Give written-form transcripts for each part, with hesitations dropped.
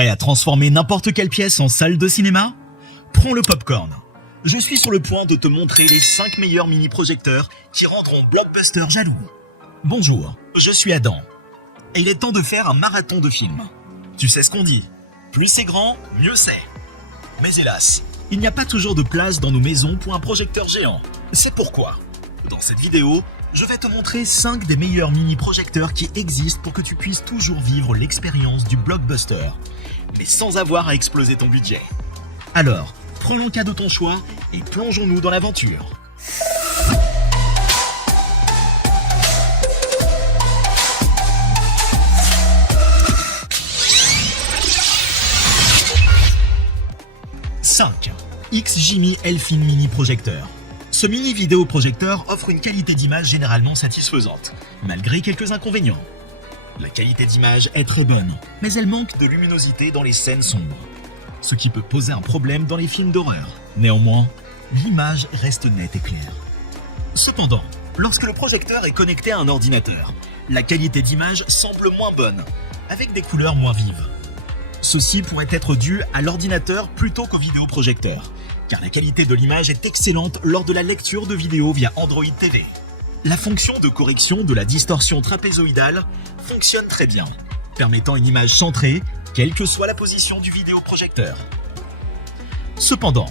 Prêt à transformer n'importe quelle pièce en salle de cinéma? Prends le popcorn. Je suis sur le point de te montrer les 5 meilleurs mini-projecteurs qui rendront Blockbuster jaloux. Bonjour, je suis Adam. Et il est temps de faire un marathon de films. Tu sais ce qu'on dit, plus c'est grand, mieux c'est. Mais hélas, il n'y a pas toujours de place dans nos maisons pour un projecteur géant. C'est pourquoi, dans cette vidéo, je vais te montrer 5 des meilleurs mini-projecteurs qui existent pour que tu puisses toujours vivre l'expérience du Blockbuster, mais sans avoir à exploser ton budget. Alors, prends l'encas de ton choix et plongeons-nous dans l'aventure. XGIMI Elfin Mini Projecteur. Ce mini vidéoprojecteur offre une qualité d'image généralement satisfaisante, malgré quelques inconvénients. La qualité d'image est très bonne, mais elle manque de luminosité dans les scènes sombres, ce qui peut poser un problème dans les films d'horreur. Néanmoins, l'image reste nette et claire. Cependant, lorsque le projecteur est connecté à un ordinateur, la qualité d'image semble moins bonne, avec des couleurs moins vives. Ceci pourrait être dû à l'ordinateur plutôt qu'au vidéoprojecteur, car la qualité de l'image est excellente lors de la lecture de vidéos via Android TV. La fonction de correction de la distorsion trapézoïdale fonctionne très bien, permettant une image centrée, quelle que soit la position du vidéoprojecteur. Cependant,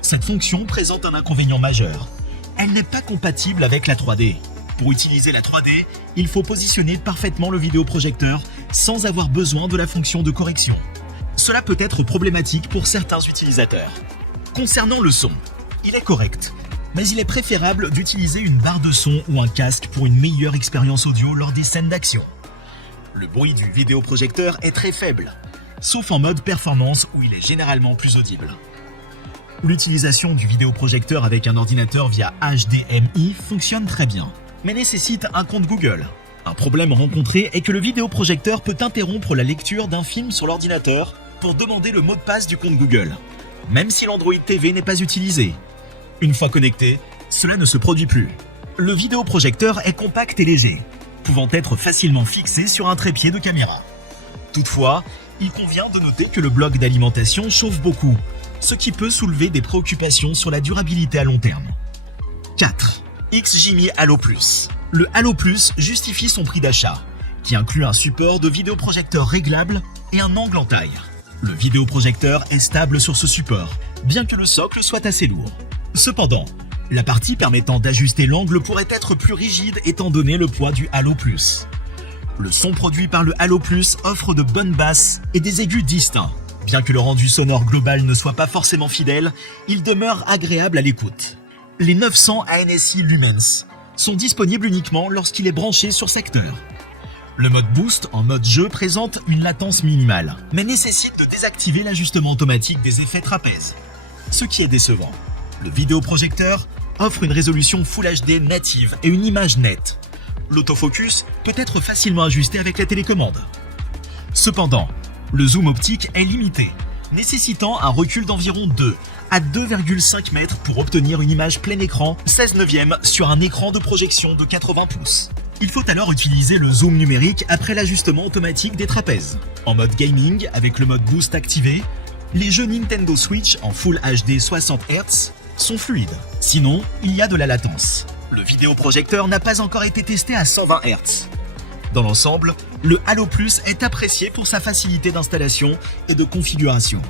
cette fonction présente un inconvénient majeur. Elle n'est pas compatible avec la 3D. Pour utiliser la 3D, il faut positionner parfaitement le vidéoprojecteur sans avoir besoin de la fonction de correction. Cela peut être problématique pour certains utilisateurs. Concernant le son, il est correct, mais il est préférable d'utiliser une barre de son ou un casque pour une meilleure expérience audio lors des scènes d'action. Le bruit du vidéoprojecteur est très faible, sauf en mode performance où il est généralement plus audible. L'utilisation du vidéoprojecteur avec un ordinateur via HDMI fonctionne très bien, mais nécessite un compte Google. Un problème rencontré est que le vidéoprojecteur peut interrompre la lecture d'un film sur l'ordinateur pour demander le mot de passe du compte Google, même si l'Android TV n'est pas utilisé. Une fois connecté, cela ne se produit plus. Le vidéoprojecteur est compact et léger, pouvant être facilement fixé sur un trépied de caméra. Toutefois, il convient de noter que le bloc d'alimentation chauffe beaucoup, ce qui peut soulever des préoccupations sur la durabilité à long terme. 4. XGIMI Halo Plus. Le Halo Plus justifie son prix d'achat, qui inclut un support de vidéoprojecteur réglable et un angle en taille. Le vidéoprojecteur est stable sur ce support, bien que le socle soit assez lourd. Cependant, la partie permettant d'ajuster l'angle pourrait être plus rigide étant donné le poids du Halo Plus. Le son produit par le Halo Plus offre de bonnes basses et des aigus distincts. Bien que le rendu sonore global ne soit pas forcément fidèle, il demeure agréable à l'écoute. Les 900 ANSI Lumens sont disponibles uniquement lorsqu'il est branché sur secteur. Le mode Boost en mode jeu présente une latence minimale, mais nécessite de désactiver l'ajustement automatique des effets trapèzes, ce qui est décevant. Le vidéoprojecteur offre une résolution Full HD native et une image nette. L'autofocus peut être facilement ajusté avec la télécommande. Cependant, le zoom optique est limité, nécessitant un recul d'environ 2 à 2,5 mètres pour obtenir une image plein écran 16/9 sur un écran de projection de 80 pouces. Il faut alors utiliser le zoom numérique après l'ajustement automatique des trapèzes. En mode gaming, avec le mode Boost activé, les jeux Nintendo Switch en Full HD 60 Hz sont fluides. Sinon, il y a de la latence. Le vidéoprojecteur n'a pas encore été testé à 120 Hz. Dans l'ensemble, le Halo Plus est apprécié pour sa facilité d'installation et de configuration,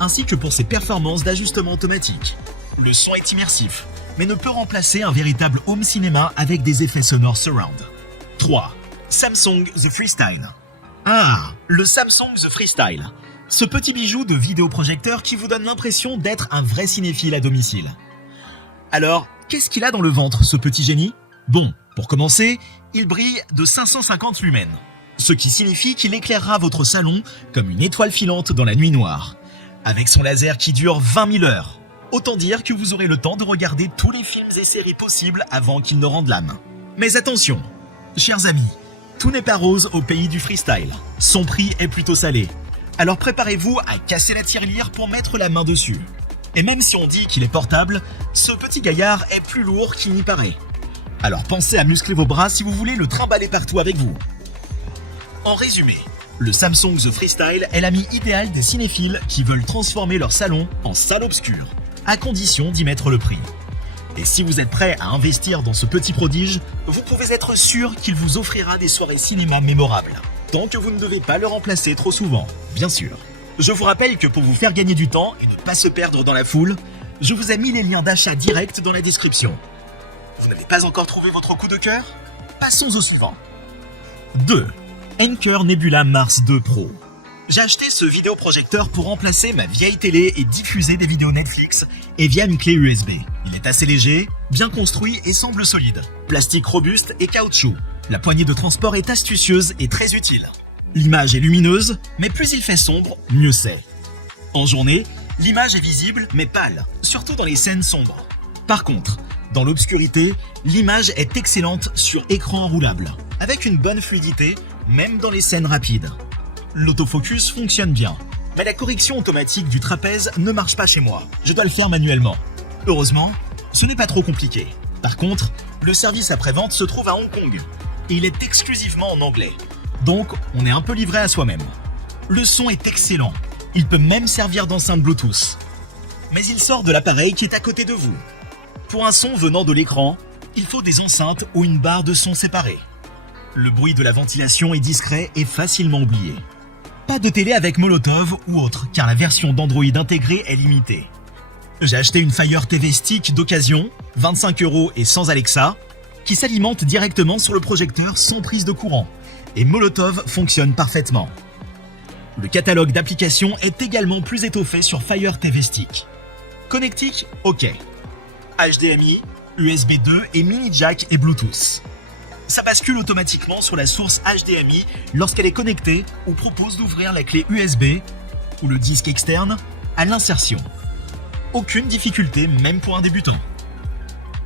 ainsi que pour ses performances d'ajustement automatique. Le son est immersif, mais ne peut remplacer un véritable home cinéma avec des effets sonores surround. 3. Samsung The Freestyle. Le Samsung The Freestyle. Ce petit bijou de vidéoprojecteur qui vous donne l'impression d'être un vrai cinéphile à domicile. Alors, qu'est-ce qu'il a dans le ventre, ce petit génie? Bon, pour commencer, il brille de 550 lumens, ce qui signifie qu'il éclairera votre salon comme une étoile filante dans la nuit noire, avec son laser qui dure 20 000 heures. Autant dire que vous aurez le temps de regarder tous les films et séries possibles avant qu'ils ne rendent l'âme. Mais attention, chers amis, tout n'est pas rose au pays du freestyle. Son prix est plutôt salé. Alors préparez-vous à casser la tirelire pour mettre la main dessus. Et même si on dit qu'il est portable, ce petit gaillard est plus lourd qu'il n'y paraît. Alors pensez à muscler vos bras si vous voulez le trimballer partout avec vous. En résumé, Le Samsung The Freestyle est l'ami idéal des cinéphiles qui veulent transformer leur salon en salle obscure, à condition d'y mettre le prix. Et si vous êtes prêt à investir dans ce petit prodige, vous pouvez être sûr qu'il vous offrira des soirées cinéma mémorables. Tant que vous ne devez pas le remplacer trop souvent, bien sûr. Je vous rappelle que pour vous faire gagner du temps et ne pas se perdre dans la foule, je vous ai mis les liens d'achat directs dans la description. Vous n'avez pas encore trouvé votre coup de cœur? Passons au suivant. 2. Anker Nebula Mars 2 Pro. J'ai acheté ce vidéoprojecteur pour remplacer ma vieille télé et diffuser des vidéos Netflix et via une clé USB. Il est assez léger, bien construit et semble solide. Plastique robuste et caoutchouc. La poignée de transport est astucieuse et très utile. L'image est lumineuse, mais plus il fait sombre, mieux c'est. En journée, l'image est visible mais pâle, surtout dans les scènes sombres. Par contre, dans l'obscurité, l'image est excellente sur écran enroulable, avec une bonne fluidité, même dans les scènes rapides. L'autofocus fonctionne bien, mais la correction automatique du trapèze ne marche pas chez moi. Je dois le faire manuellement. Heureusement, ce n'est pas trop compliqué. Par contre, le service après-vente se trouve à Hong Kong, et il est exclusivement en anglais. Donc, on est un peu livré à soi-même. Le son est excellent. Il peut même servir d'enceinte Bluetooth. Mais il sort de l'appareil qui est à côté de vous. Pour un son venant de l'écran, il faut des enceintes ou une barre de son séparée. Le bruit de la ventilation est discret et facilement oublié. Pas de télé avec Molotov ou autre, car la version d'Android intégrée est limitée. J'ai acheté une Fire TV Stick d'occasion, 25 € et sans Alexa, qui s'alimente directement sur le projecteur sans prise de courant, et Molotov fonctionne parfaitement. Le catalogue d'applications est également plus étoffé sur Fire TV Stick. Connectique, ok. HDMI, USB 2 et mini jack et Bluetooth. Ça bascule automatiquement sur la source HDMI lorsqu'elle est connectée ou propose d'ouvrir la clé USB ou le disque externe à l'insertion. Aucune difficulté, même pour un débutant.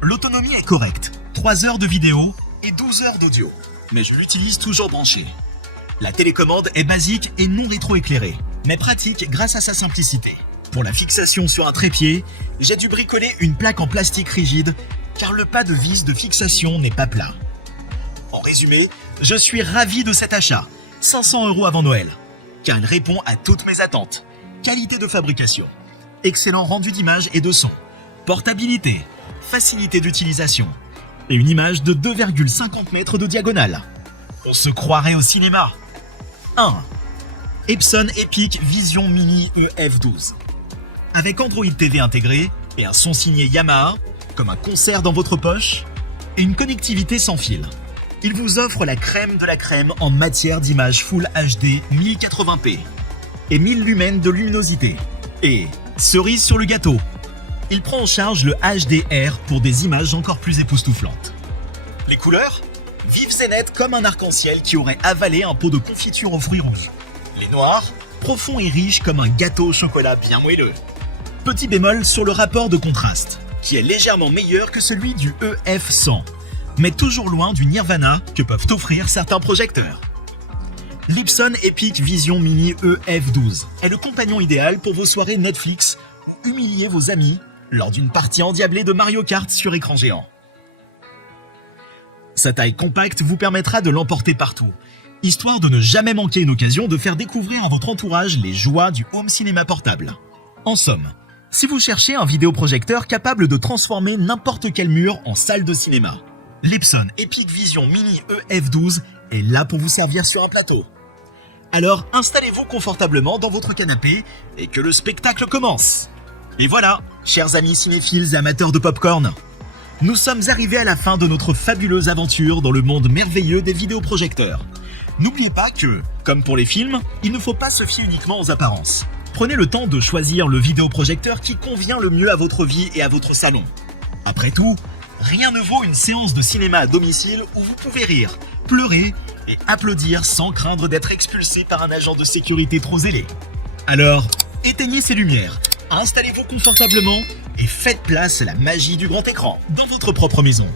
L'autonomie est correcte, 3 heures de vidéo et 12 heures d'audio, mais je l'utilise toujours branché. La télécommande est basique et non rétroéclairée, mais pratique grâce à sa simplicité. Pour la fixation sur un trépied, j'ai dû bricoler une plaque en plastique rigide car le pas de vis de fixation n'est pas plat. En résumé, je suis ravi de cet achat, 500 € avant Noël, car il répond à toutes mes attentes. Qualité de fabrication, excellent rendu d'image et de son, portabilité, facilité d'utilisation et une image de 2,50 mètres de diagonale. On se croirait au cinéma. 1. Epson Epic Vision Mini EF12. Avec Android TV intégré et un son signé Yamaha, comme un concert dans votre poche, et une connectivité sans fil. Il vous offre la crème de la crème en matière d'image Full HD 1080p et 1000 lumens de luminosité. Et, cerise sur le gâteau, il prend en charge le HDR pour des images encore plus époustouflantes. Les couleurs ? Vives et nettes comme un arc-en-ciel qui aurait avalé un pot de confiture aux fruits rouges. Les noirs ? Profonds et riches comme un gâteau au chocolat bien moelleux. Petit bémol sur le rapport de contraste, qui est légèrement meilleur que celui du EF100, mais toujours loin du Nirvana que peuvent offrir certains projecteurs. L'Epson Epic Vision Mini EF12 est le compagnon idéal pour vos soirées Netflix ou humilier vos amis lors d'une partie endiablée de Mario Kart sur écran géant. Sa taille compacte vous permettra de l'emporter partout, histoire de ne jamais manquer une occasion de faire découvrir à votre entourage les joies du home cinéma portable. En somme, si vous cherchez un vidéoprojecteur capable de transformer n'importe quel mur en salle de cinéma, l'Epson Epic Vision Mini EF12 est là pour vous servir sur un plateau. Alors installez-vous confortablement dans votre canapé et que le spectacle commence. Et voilà, chers amis cinéphiles et amateurs de popcorn, nous sommes arrivés à la fin de notre fabuleuse aventure dans le monde merveilleux des vidéoprojecteurs. N'oubliez pas que, comme pour les films, il ne faut pas se fier uniquement aux apparences. Prenez le temps de choisir le vidéoprojecteur qui convient le mieux à votre vie et à votre salon. Après tout, rien ne vaut une séance de cinéma à domicile où vous pouvez rire, pleurer et applaudir sans craindre d'être expulsé par un agent de sécurité trop zélé. Alors, éteignez ces lumières, installez-vous confortablement et faites place à la magie du grand écran dans votre propre maison.